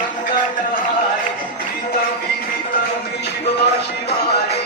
गङ्गा शिव शिवाय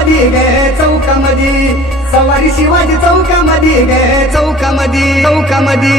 चौकामध्ये गे चौकामध्ये सवारी शिवाजी चौकामध्ये गे चौकामध्ये चौकामध्ये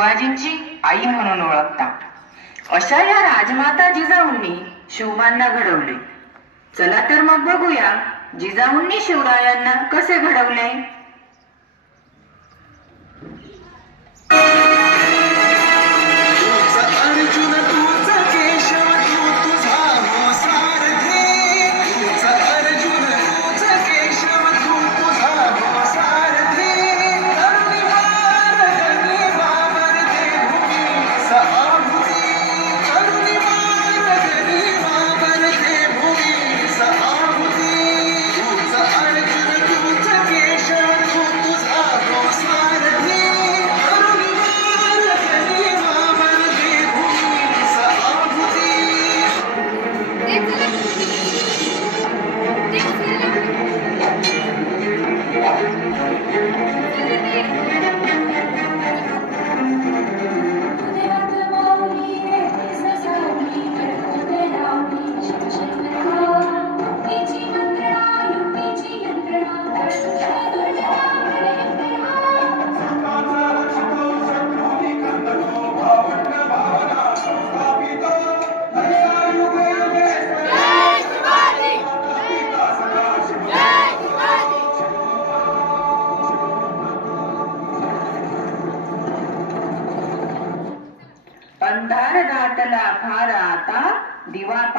शिवाजींची आई म्हणून ओळखता. अशा या राजमाता जिजाऊंनी शिवबांना घडवले. चला तर मग बघूया जिजाऊंनी शिवरायांना कसे घडवले?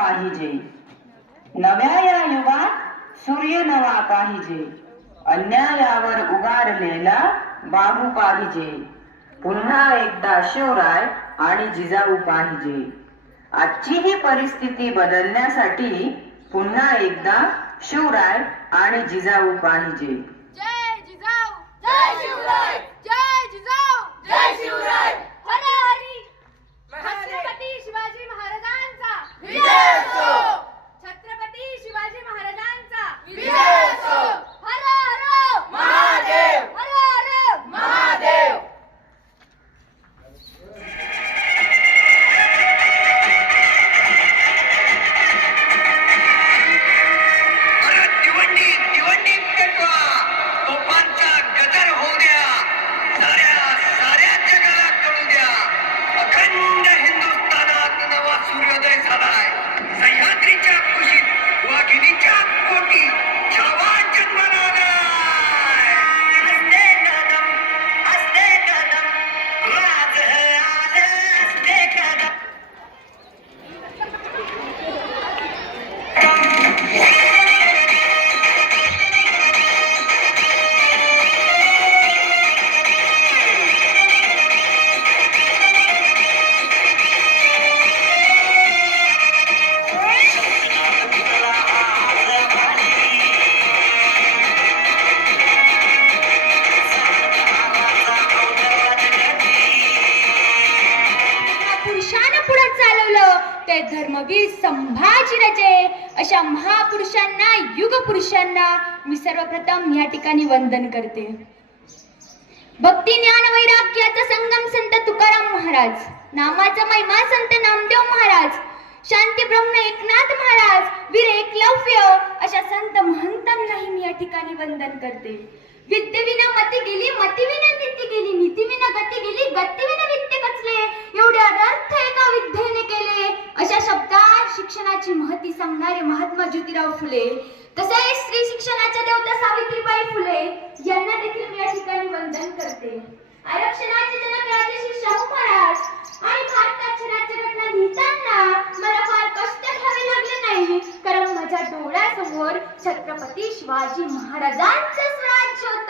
पाहिजे. नव्या या युगात सूर्य नवा पाहिजे. अन्यायावर उगारलेला बाहू पाहिजे. पुन्हा एकदा शिवराय आणि जिजाऊ पाहिजे. आजची ही परिस्थिती बदलण्यासाठी पुन्हा एकदा शिवराय आणि जिजाऊ पाहिजे. जय जिजाऊ. जय शिवराय. जय जिजाऊ. जय शिवराय. ते धर्मवीर संभाजीराजे अशा महापुरुषांना युग पुरुषांना मी सर्वप्रथम या ठिकाणी वंदन करते. भक्ती ज्ञान वैराग्याचा संगम संत तुकाराम महाराज. नामाचा महिमा संत नामदेव महाराज. शांती ब्रह्म एकनाथ महाराज. वीर एकलव्य अशा संत महंतांनाही मी या ठिकाणी वंदन करते. विद्येविना मती गेली मतीविना नीती गेली नीतीविना गती गेली गतीविना विद्ये कचले एवढे अनर्थ एका विद्येने केले. अशा शब्दात शिक्षणाची महती सांगणारे महात्मा ज्योतिराव फुले. तसेच स्त्री शिक्षणाच्या देवता सावित्रीबाई फुले यांना देखील मी या ठिकाणी वंदन करते. आरक्षणाचे जनक राजश्री शाहू महाराज आणि भारताची राज्यघटना लिहिताना नाही कारण माझ्या डोळ्यासमोर छत्रपती शिवाजी महाराजांचं स्वराज्य होत.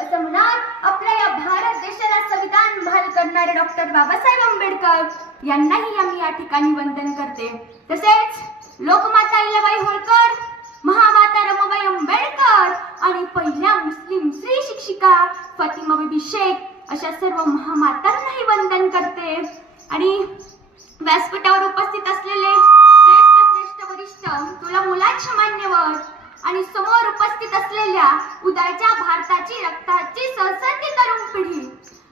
असं म्हणत आपल्या या भारत देशाला संविधान बहाल करणारे डॉक्टर बाबासाहेब आंबेडकर. यांनाही आम्ही या ठिकाणी वंदन करते. तसेच लोकमाता अहिल्याबाई होळकर महामाता रमाबाई आंबेडकर आणि पहिल्या मुस्लिम स्त्री शिक्षिका फातिमा बीबी शेख अशा सर्व महामातांनाही वंदन करते. आणि व्यासपीठावर उपस्थित असलेले श्रेष्ठ तुला मुलाचे मान्यवर आणि समोर उपस्थित असलेल्या उद्याच्या भारताची रक्ताची सळसळती तरुण पिढी.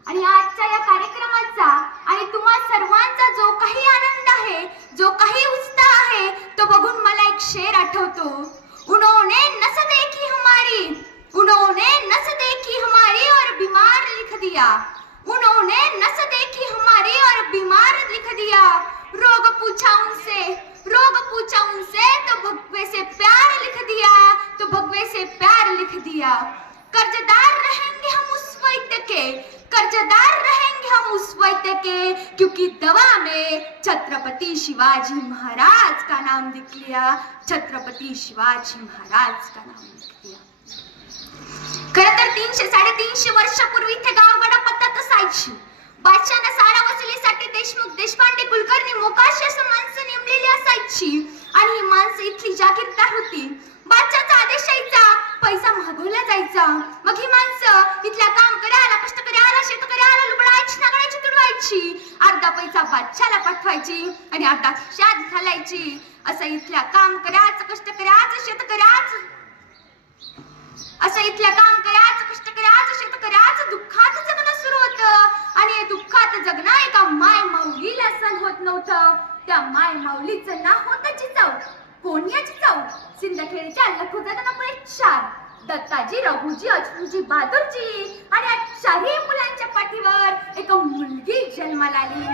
आणि आजच्या या कार्यक्रमाचा आणि तुम्हा सर्वांचा जो काही आनंद आहे जो काही उत्साह आहे तो बघून मला एक शेर आठवतो. उन्होंने नस देखी हमारी उन्होंने नस देखी हमारी और बीमार लिख दिया उन्होंने नस देखी हमारी और बीमार लिख दिया। रोग पूछा उनसे रोग पूछा उनसे तो भगवे से प्यार लिख दिया तो भगवे से प्यार लिख दिया। कर्जदार रहेंगे हम उस वैद्य के कर्जदार रहेंगे हम उस वैद्य के क्योंकि दवा में छत्रपति शिवाजी महाराज का नाम लिख लिया छत्रपति शिवाजी महाराज का नाम लिख दिया। खर तर तीनशे साडेतीनशे वर्षापूर्वी इथे गावगडा पद्धत असायची. बादशाहना सारा वसुलीसाठी देशमुख देशपांडे कुलकर्णी मोकाशी असं माणसं नेमलेली असायची. आणि ही माणसं इथली जागीरदार होती. बादशाहचा आदेश यायचा पैसा मागवला जायचा. मग ही माणसं इथल्या काम करायला कष्ट आला शेतकरी आला लुबडायची नागडायची तुडवायची. अर्धा पैसा बादशाला पाठवायची आणि अर्धा शाद घालायची. असं इथल्या काम करायचं कष्ट करायचं शेतकऱ्याचं असं इथल्या काम करायचं. आज करायचं शेत करायचं दुःखात जगणं सुरू होतं. आणि दुःखात जगणं एका माय माऊलीला सण होत नव्हतं. त्या माय माऊलीचं नाव होतं जिजाऊ कोण या जिजाऊ सिंदखेडच्या लखुजात नंबर चार दत्ताजी रघुजी अजूजी बहादूरजी आणि या चारही मुलांच्या पाठीवर एक मुलगी जन्माला आली.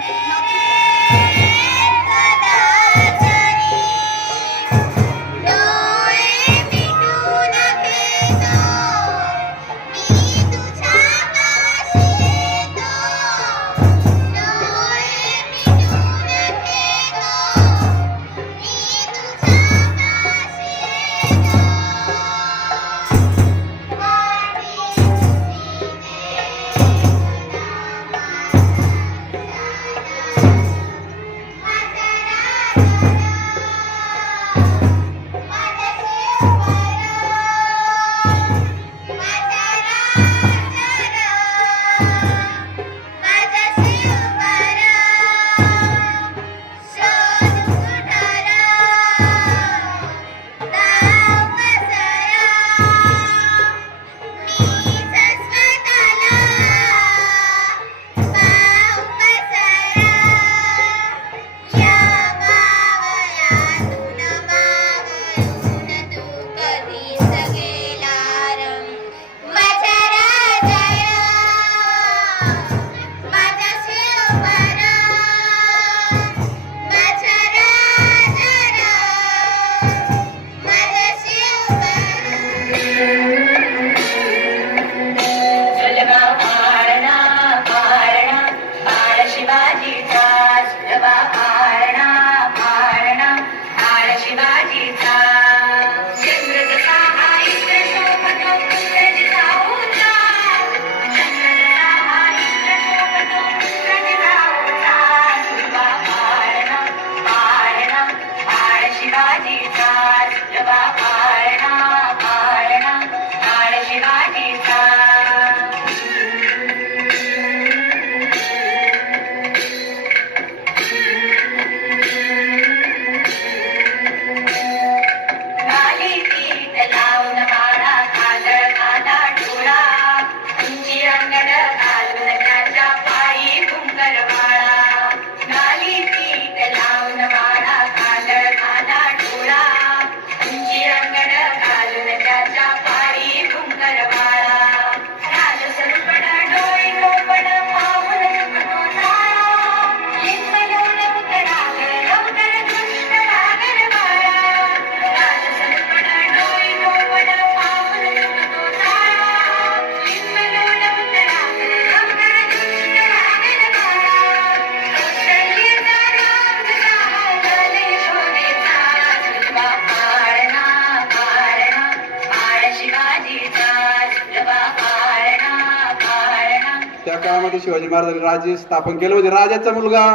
शिवाजी महाराजांनी राज्य स्थापन केलं. म्हणजे राजाचा मुलगा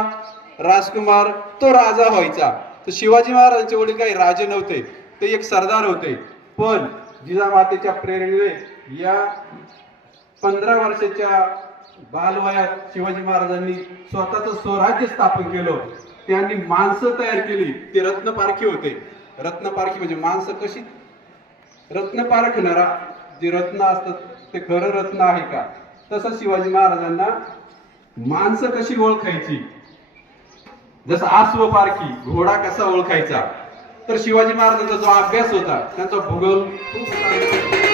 राजकुमार तो राजा व्हायचा. तर शिवाजी महाराजांचे वडील काही राजे नव्हते. ते एक सरदार होते. पण जिजामातेच्या प्रेरणेने या पंधरा वर्षाच्या बालवयात शिवाजी महाराजांनी स्वतःच स्वराज्य स्थापन केलं. त्यांनी माणसं तयार केली. ते रत्नपारखी होते. रत्नपारखी म्हणजे माणसं कशी? रत्नपारखणारा जे रत्न असतात ते खरं रत्न आहे का? तसं शिवाजी महाराजांना माणसं कशी ओळखायची? जसं आसव पारखी घोडा कसा ओळखायचा? तर शिवाजी महाराजांचा जो अभ्यास होता त्यांचा भूगोल खूप